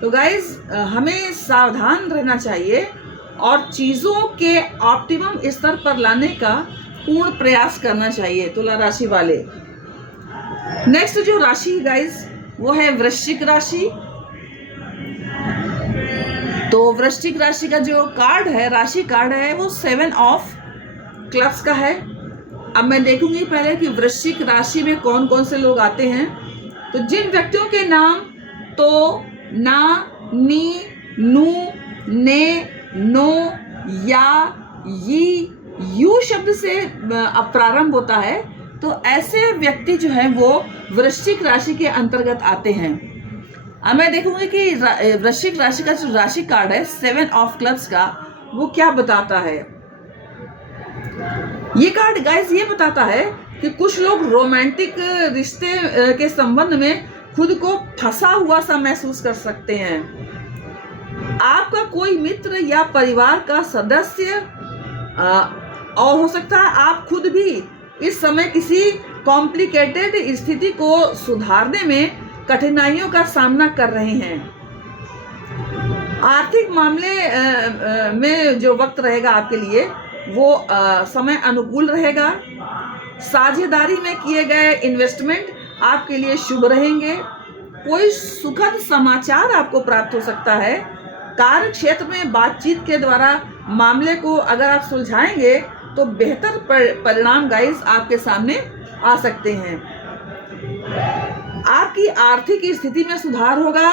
तो गाइज, हमें सावधान रहना चाहिए और चीज़ों के ऑप्टिमम स्तर पर लाने का पूर्ण प्रयास करना चाहिए तुला राशि वाले। नेक्स्ट जो राशि गाइज वो है वृश्चिक राशि। तो वृश्चिक राशि का जो कार्ड है, राशि कार्ड है, वो 7 ऑफ क्लब्स का है। अब मैं देखूंगी पहले कि वृश्चिक राशि में कौन कौन से लोग आते हैं। तो जिन व्यक्तियों के नाम तो, ना, नी, नू, ने, नो, या यू शब्द से प्रारंभ होता है, तो ऐसे व्यक्ति जो है वो वृश्चिक राशि के अंतर्गत आते हैं। अब मैं देखूंगी कि वृश्चिक राशि का जो राशि कार्ड है 7 ऑफ क्लब्स का, वो क्या बताता है। ये कार्ड गाइस ये बताता है कि कुछ लोग रोमांटिक रिश्ते के संबंध में खुद को फंसा हुआ सा महसूस कर सकते हैं। आपका कोई मित्र या परिवार का सदस्य और हो सकता है आप खुद भी इस समय किसी कॉम्प्लिकेटेड स्थिति को सुधारने में कठिनाइयों का सामना कर रहे हैं। आर्थिक मामले में जो वक्त रहेगा आपके लिए वो समय अनुकूल रहेगा। साझेदारी में किए गए इन्वेस्टमेंट आपके लिए शुभ रहेंगे। कोई सुखद समाचार आपको प्राप्त हो सकता है। कार्य क्षेत्र में बातचीत के द्वारा मामले को अगर आप सुलझाएंगे तो बेहतर परिणाम गाइस आपके सामने आ सकते हैं। आपकी आर्थिक स्थिति में सुधार होगा।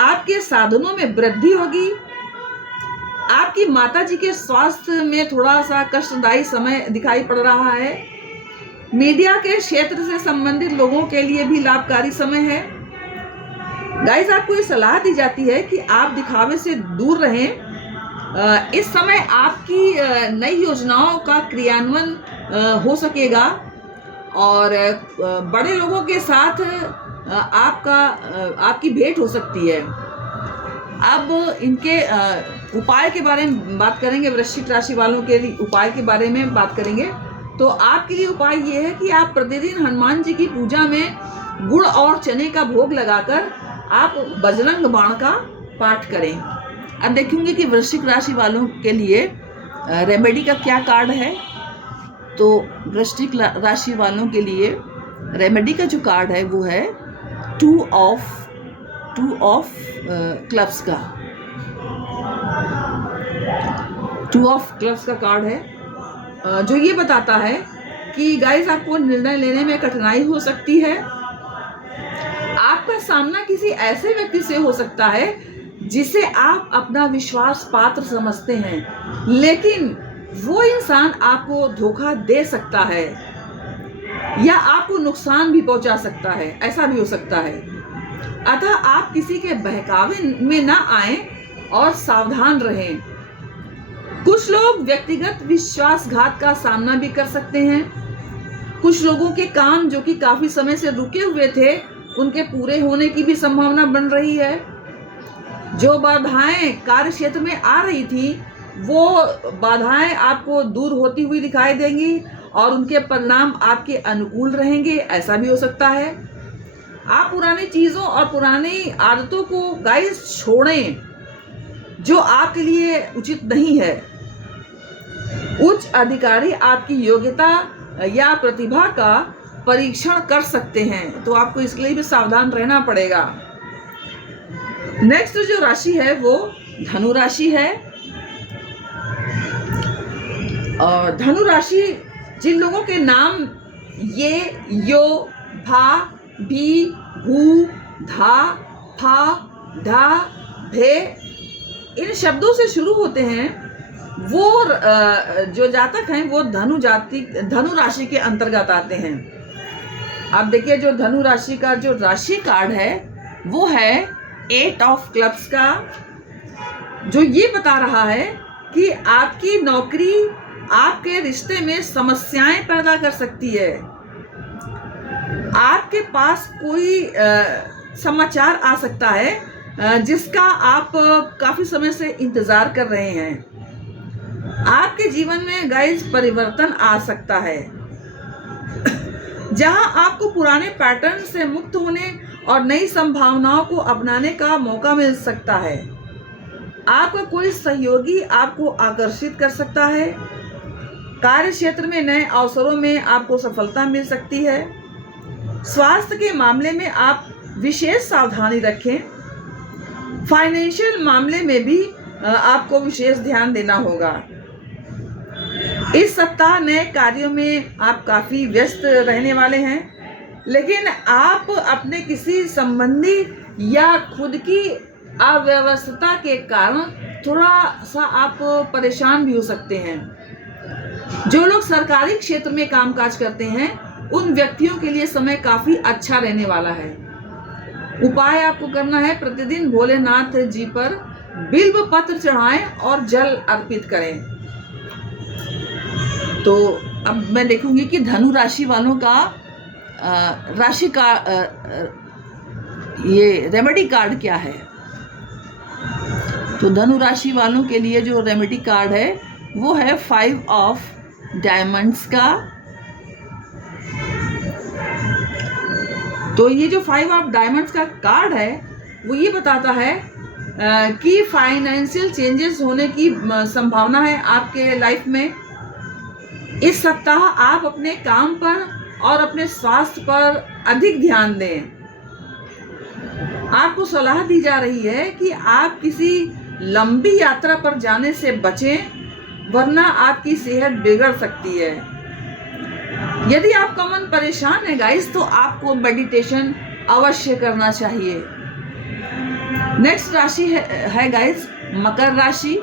आपके साधनों में वृद्धि होगी। आपकी माताजी के स्वास्थ्य में थोड़ा सा कष्टदायी समय दिखाई पड़ रहा है। मीडिया के क्षेत्र से संबंधित लोगों के लिए भी लाभकारी समय है। गाइस आपको ये सलाह दी जाती है कि आप दिखावे से दूर रहें। इस समय आपकी नई योजनाओं का क्रियान्वयन हो सकेगा और बड़े लोगों के साथ आपकी भेंट हो सकती है। अब इनके उपाय के बारे में बात करेंगे। वृश्चिक राशि वालों के लिए उपाय के बारे में बात करेंगे तो आपके लिए उपाय ये है कि आप प्रतिदिन हनुमान जी की पूजा में गुड़ और चने का भोग लगाकर आप बजरंग बाण का पाठ करें। अब देखेंगे कि वृश्चिक राशि वालों के लिए रेमेडी का क्या कार्ड है। तो वृश्चिक राशि वालों के लिए रेमेडी का जो कार्ड है वो है 2 ऑफ क्लब्स का। 2 ऑफ क्लब्स का कार्ड है जो ये बताता है कि गाइस आपको निर्णय लेने में कठिनाई हो सकती है। आपका सामना किसी ऐसे व्यक्ति से हो सकता है जिसे आप अपना विश्वास पात्र समझते हैं, लेकिन वो इंसान आपको धोखा दे सकता है या आपको नुकसान भी पहुंचा सकता है, ऐसा भी हो सकता है। अतः आप किसी के बहकावे में ना आएं और सावधान रहें। कुछ लोग व्यक्तिगत विश्वासघात का सामना भी कर सकते हैं। कुछ लोगों के काम जो कि काफी समय से रुके हुए थे उनके पूरे होने की भी संभावना बन रही है। जो बाधाएं कार्य क्षेत्र में आ रही थी वो बाधाएं आपको दूर होती हुई दिखाई देंगी और उनके परिणाम आपके अनुकूल रहेंगे, ऐसा भी हो सकता है। आप पुरानी चीजों और पुरानी आदतों को गाइस छोड़ें जो आपके लिए उचित नहीं है। उच्च अधिकारी आपकी योग्यता या प्रतिभा का परीक्षण कर सकते हैं, तो आपको इसके लिए भी सावधान रहना पड़ेगा। नेक्स्ट जो राशि है वो धनु राशि है। और धनु राशि जिन लोगों के नाम ये, यो, भा, भी, भू, धा, फा, धा, भे इन शब्दों से शुरू होते हैं, वो जो जातक हैं वो धनु राशि के अंतर्गत आते हैं। आप देखिए जो धनु राशि का जो राशि कार्ड है वो है 8 ऑफ क्लब्स का, जो ये बता रहा है कि आपकी नौकरी आपके रिश्ते में समस्याएं पैदा कर सकती है। आपके पास कोई समाचार आ सकता है जिसका आप काफी समय से इंतजार कर रहे हैं। आपके जीवन में गाइस परिवर्तन आ सकता है जहां आपको पुराने पैटर्न से मुक्त होने और नई संभावनाओं को अपनाने का मौका मिल सकता है। आपका कोई सहयोगी आपको आकर्षित कर सकता है। कार्य क्षेत्र में नए अवसरों में आपको सफलता मिल सकती है। स्वास्थ्य के मामले में आप विशेष सावधानी रखें। फाइनेंशियल मामले में भी आपको विशेष ध्यान देना होगा। इस सप्ताह नए कार्यों में आप काफी व्यस्त रहने वाले हैं, लेकिन आप अपने किसी संबंधी या खुद की अव्यवस्था के कारण थोड़ा सा आप परेशान भी हो सकते हैं। जो लोग सरकारी क्षेत्र में कामकाज करते हैं उन व्यक्तियों के लिए समय काफी अच्छा रहने वाला है। उपाय आपको करना है, प्रतिदिन भोलेनाथ जी पर बिल्व पत्र चढ़ाएं और जल अर्पित करें। तो अब मैं देखूंगी कि धनु राशि वालों का राशि का ये रेमेडी कार्ड क्या है। तो धनु राशि वालों के लिए जो रेमेडी कार्ड है वो है 5 ऑफ डायमंड्स का। तो ये जो 5 ऑफ डायमंड्स का कार्ड है वो ये बताता है कि फाइनेंशियल चेंजेस होने की संभावना है आपके लाइफ में। इस सप्ताह आप अपने काम पर और अपने स्वास्थ्य पर अधिक ध्यान दें। आपको सलाह दी जा रही है कि आप किसी लंबी यात्रा पर जाने से बचें, वरना आपकी सेहत बिगड़ सकती है। यदि आपका मन परेशान है गाइस, तो आपको मेडिटेशन अवश्य करना चाहिए। नेक्स्ट राशि है गाइस मकर राशि।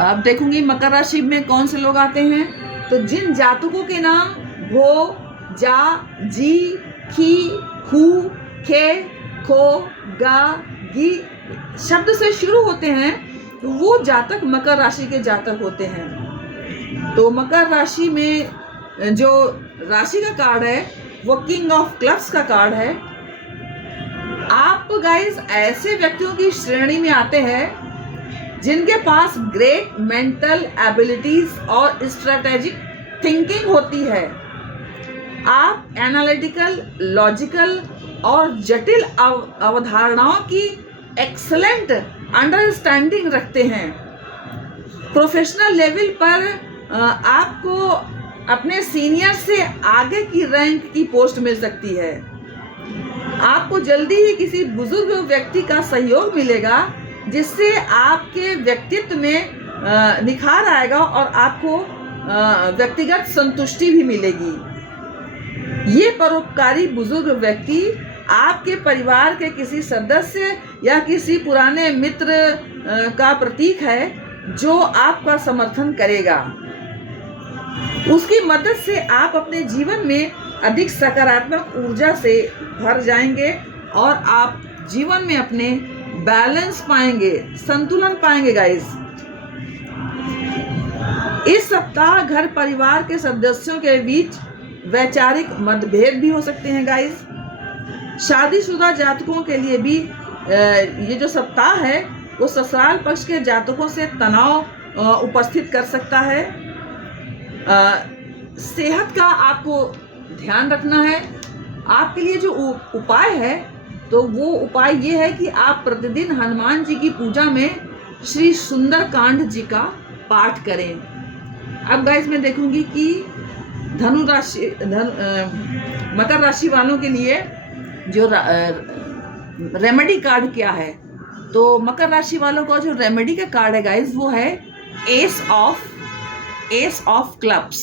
अब देखूंगी मकर राशि में कौन से लोग आते हैं। तो जिन जातकों के नाम भो, जा, जी, खी, खू, खे, खो, गा, गी शब्द से शुरू होते हैं तो वो जातक मकर राशि के जातक होते हैं। तो मकर राशि में जो राशि का कार्ड है वो किंग ऑफ क्लब्स का कार्ड है। आप गाइस ऐसे व्यक्तियों की श्रेणी में आते हैं जिनके पास ग्रेट मेंटल एबिलिटीज और स्ट्रेटेजिक थिंकिंग होती है। आप एनालिटिकल, लॉजिकल और जटिल अवधारणाओं की एक्सलेंट अंडरस्टैंडिंग रखते हैं। प्रोफेशनल लेवल पर आपको अपने सीनियर से आगे की रैंक की पोस्ट मिल सकती है। आपको जल्दी ही किसी बुजुर्ग व्यक्ति का सहयोग मिलेगा जिससे आपके व्यक्तित्व में निखार आएगा और आपको व्यक्तिगत संतुष्टि भी मिलेगी। ये परोपकारी बुजुर्ग व्यक्ति आपके परिवार के किसी सदस्य या किसी पुराने मित्र का प्रतीक है जो आपका समर्थन करेगा। उसकी मदद से आप अपने जीवन में अधिक सकारात्मक ऊर्जा से भर जाएंगे और आप जीवन में अपने बैलेंस पाएंगे, संतुलन पाएंगे गाइस। इस सप्ताह घर परिवार के सदस्यों के बीच वैचारिक मतभेद भी हो सकते हैं गाइस। शादीशुदा जातकों के लिए भी ये जो सप्ताह है वो ससुराल पक्ष के जातकों से तनाव उपस्थित कर सकता है। सेहत का आपको ध्यान रखना है। आपके लिए जो उपाय है तो वो उपाय ये है कि आप प्रतिदिन हनुमान जी की पूजा में श्री सुंदरकांड जी का पाठ करें। अब गाइस मैं देखूंगी कि मकर राशि वालों के लिए जो रेमेडी कार्ड क्या है। तो मकर राशि वालों का जो रेमेडी का कार्ड है गाइस वो है एस ऑफ क्लब्स।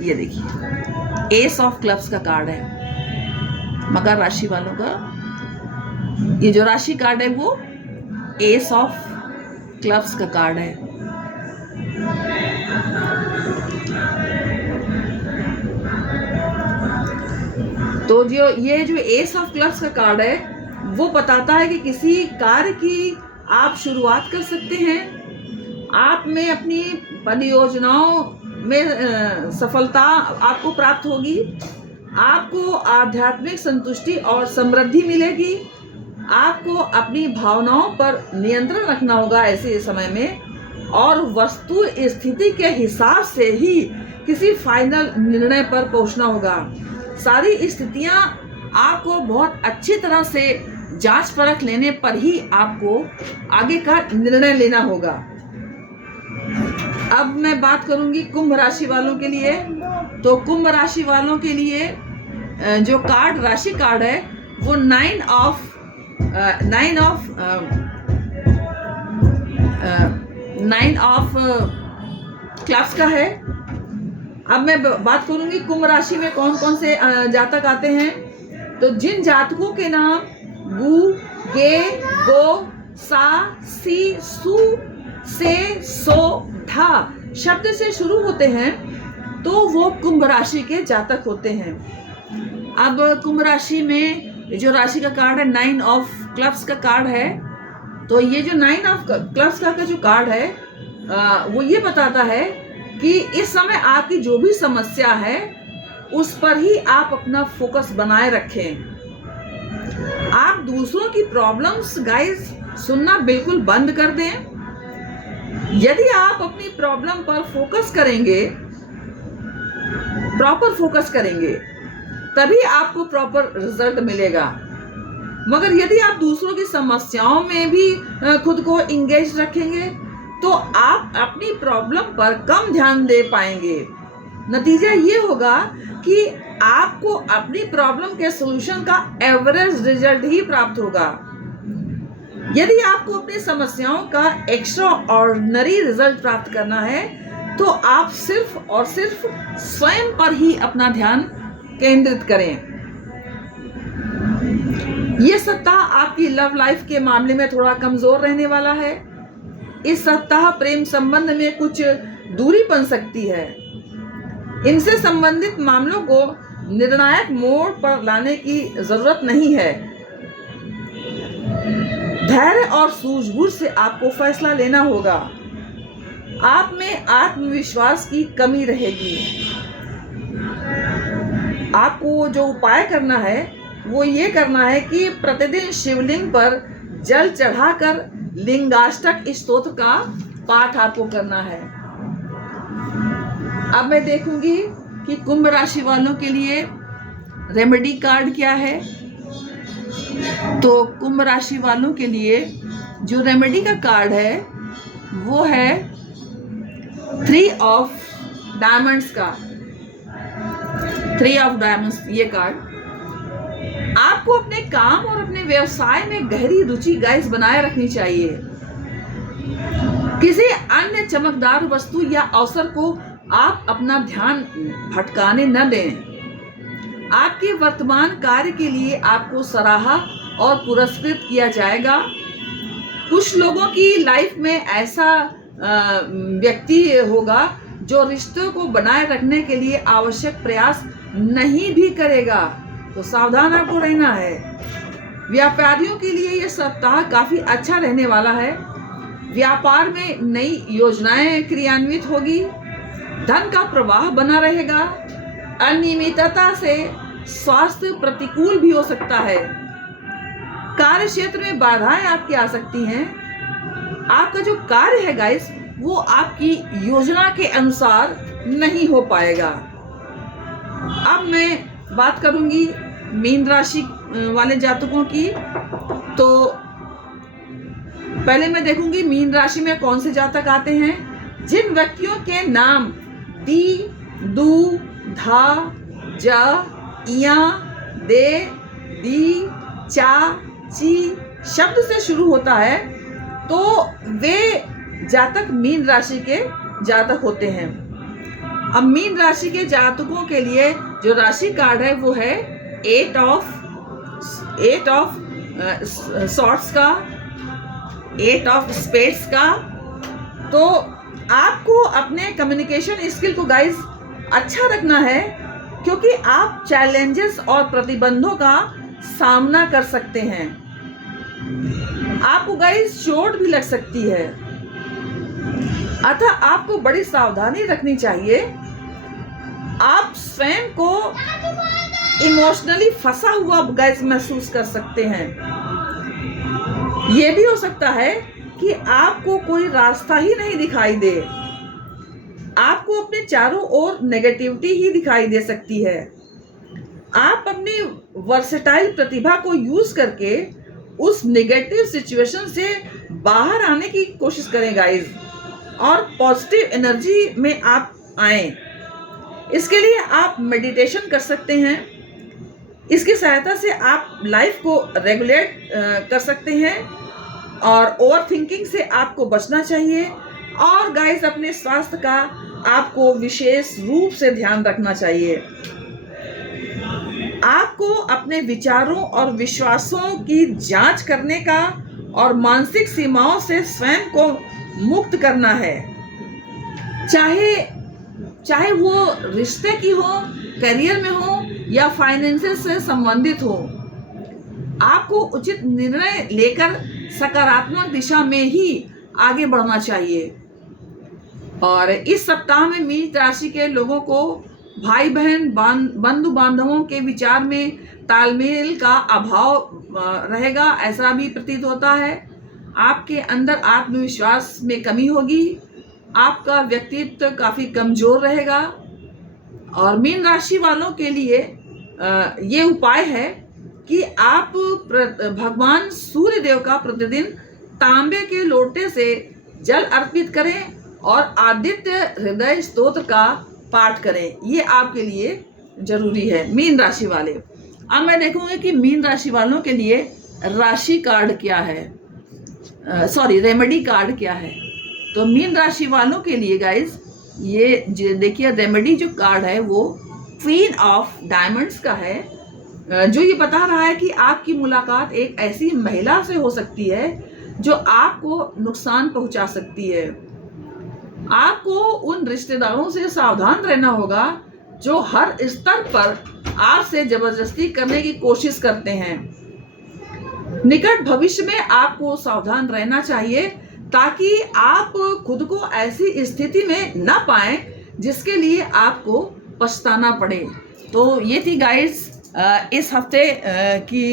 ये देखिए एस ऑफ क्लब्स का कार्ड है मकर राशि वालों का। ये जो राशि कार्ड है वो एस ऑफ क्लब्स का कार्ड है। तो ये जो एस ऑफ क्लब्स का कार्ड है वो बताता है कि किसी कार्य की आप शुरुआत कर सकते हैं। आप में अपनी परियोजनाओं में सफलता आपको प्राप्त होगी। आपको आध्यात्मिक संतुष्टि और समृद्धि मिलेगी। आपको अपनी भावनाओं पर नियंत्रण रखना होगा ऐसे समय में, और वस्तु स्थिति के हिसाब से ही किसी फाइनल निर्णय पर पहुंचना होगा। सारी स्थितियां आपको बहुत अच्छी तरह से जांच परख लेने पर ही आपको आगे का निर्णय लेना होगा। अब मैं बात करूंगी कुंभ राशि वालों के लिए। तो कुंभ राशि वालों के लिए जो कार्ड राशि कार्ड है वो 9 ऑफ क्लब्स का है। अब मैं बात करूंगी कुंभ राशि में कौन कौन से जातक आते हैं। तो जिन जातकों के नाम गु, गे, गो, सा, सी, सु, से, सो, धा शब्द से शुरू होते हैं तो वो कुंभ राशि के जातक होते हैं। अब कुंभ राशि में जो राशि का कार्ड है 9 ऑफ क्लब्स का कार्ड है। तो ये जो 9 ऑफ क्लब्स का जो कार्ड है वो ये बताता है कि इस समय आपकी जो भी समस्या है उस पर ही आप अपना फोकस बनाए रखें। आप दूसरों की प्रॉब्लम्स गाइस सुनना बिल्कुल बंद कर दें। यदि आप अपनी प्रॉब्लम पर फोकस करेंगे, प्रॉपर फोकस करेंगे, तभी आपको प्रॉपर रिजल्ट मिलेगा। मगर यदि आप दूसरों की समस्याओं में भी खुद को इंगेज रखेंगे तो आप अपनी प्रॉब्लम पर कम ध्यान दे पाएंगे। नतीजा ये होगा कि आपको अपनी प्रॉब्लम के सॉल्यूशन का एवरेज रिजल्ट ही प्राप्त होगा। यदि आपको अपनी समस्याओं का एक्स्ट्रा ऑर्डिनरी रिजल्ट प्राप्त करना है तो आप सिर्फ और सिर्फ स्वयं पर ही अपना ध्यान केंद्रित करें। ये सप्ताह आपकी लव लाइफ के मामले में थोड़ा कमजोर रहने वाला है। इस सप्ताह प्रेम संबंध में कुछ दूरी बन सकती है। इनसे संबंधित मामलों को निर्णायक मोड़ पर लाने की जरूरत नहीं है। धैर्य और सूझबूझ से आपको फैसला लेना होगा। आप में आत्मविश्वास की कमी रहेगी। आपको जो उपाय करना है वो ये करना है कि प्रतिदिन शिवलिंग पर जल चढ़ाकर लिंगाष्टक स्तोत्र का पाठ आपको करना है। अब मैं देखूंगी कि कुंभ राशि वालों के लिए रेमेडी कार्ड क्या है। तो कुंभ राशि वालों के लिए जो रेमेडी का कार्ड है वो है 3 ऑफ डायमंड्स का। 3 ऑफ डायमंड्स ये कार्ड। आपको अपने काम और अपने व्यवसाय में गहरी रुचि गाइस बनाए रखनी चाहिए। किसी अन्य चमकदार वस्तु या अवसर को आप अपना ध्यान भटकाने न दें। आपके वर्तमान कार्य के लिए आपको सराहा और पुरस्कृत किया जाएगा। कुछ लोगों की लाइफ में ऐसा व्यक्ति होगा जो रिश्तों को बनाए रखने के लिए आवश्यक प्रयास नहीं भी करेगा, तो सावधान आपको रहना है। व्यापारियों के लिए यह सप्ताह काफी अच्छा रहने वाला है। व्यापार में नई योजनाएं क्रियान्वित होगी। धन का प्रवाह बना रहेगा। अनियमितता से स्वास्थ्य प्रतिकूल भी हो सकता है। कार्य क्षेत्र में बाधाएं आपकी आ सकती हैं। आपका जो कार्य है गाइस वो आपकी योजना के अनुसार नहीं हो पाएगा। अब मैं बात करूंगी मीन राशि वाले जातकों की। तो पहले मैं देखूंगी मीन राशि में कौन से जातक आते हैं। जिन व्यक्तियों के नाम दी, दू, धा, जा, इया, दे, दी, चा, ची शब्द से शुरू होता है तो वे जातक मीन राशि के जातक होते हैं। अब मीन राशि के जातकों के लिए जो राशि कार्ड है वो है 8 ऑफ सॉर्ट्स का, 8 ऑफ स्पेड्स का। तो आपको अपने कम्युनिकेशन स्किल को गाइस अच्छा रखना है क्योंकि आप चैलेंजेस और प्रतिबंधों का सामना कर सकते हैं। आपको गाइस चोट भी लग सकती है, अतः आपको बड़ी सावधानी रखनी चाहिए। आप स्वयं को इमोशनली फंसा हुआ गाइस महसूस कर सकते हैं। यह भी हो सकता है कि आपको कोई रास्ता ही नहीं दिखाई दे। आपको अपने चारों ओर नेगेटिविटी ही दिखाई दे सकती है। आप अपनी वर्सेटाइल प्रतिभा को यूज करके उस नेगेटिव सिचुएशन से बाहर आने की कोशिश करें गाइस, और पॉजिटिव एनर्जी में आप आएं। इसके लिए आप मेडिटेशन कर सकते हैं। इसकी सहायता से आप लाइफ को रेगुलेट कर सकते हैं और ओवर थिंकिंग से आपको बचना चाहिए। और गाइस अपने स्वास्थ्य का आपको विशेष रूप से ध्यान रखना चाहिए। आपको अपने विचारों और विश्वासों की जांच करने का और मानसिक सीमाओं से स्वयं को मुक्त करना है, चाहे चाहे वो रिश्ते की हो, करियर में हो या फाइनेंस से संबंधित हो। आपको उचित निर्णय लेकर सकारात्मक दिशा में ही आगे बढ़ना चाहिए। और इस सप्ताह में मीन राशि के लोगों को भाई बहन बंधु बांधवों के विचार में तालमेल का अभाव रहेगा, ऐसा भी प्रतीत होता है। आपके अंदर आत्मविश्वास में कमी होगी, आपका व्यक्तित्व काफी कमजोर रहेगा। और मीन राशि वालों के लिए ये उपाय है कि आप भगवान सूर्य देव का प्रतिदिन तांबे के लोटे से जल अर्पित करें और आदित्य हृदय स्तोत्र का पाठ करें। ये आपके लिए जरूरी है मीन राशि वाले। अब मैं देखूंगी कि मीन राशि वालों के लिए राशि कार्ड क्या है, रेमेडी कार्ड क्या है। तो मीन राशि वालों के लिए गाइज ये देखिए, रेमेडी जो कार्ड है वो क्वीन ऑफ डायमंड्स का है, जो ये बता रहा है कि आपकी मुलाकात एक ऐसी महिला से हो सकती है जो आपको नुकसान पहुंचा सकती है। आपको उन रिश्तेदारों से सावधान रहना होगा जो हर स्तर पर आपसे जबरदस्ती करने की कोशिश करते हैं। निकट भविष्य में आपको सावधान रहना चाहिए ताकि आप खुद को ऐसी स्थिति में न पाएं जिसके लिए आपको पछताना पड़े। तो ये थी गाइस इस हफ्ते की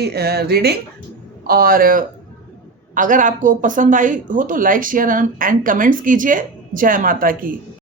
रीडिंग। और अगर आपको पसंद आई हो तो लाइक शेयर एंड कमेंट्स कीजिए। जय माता की।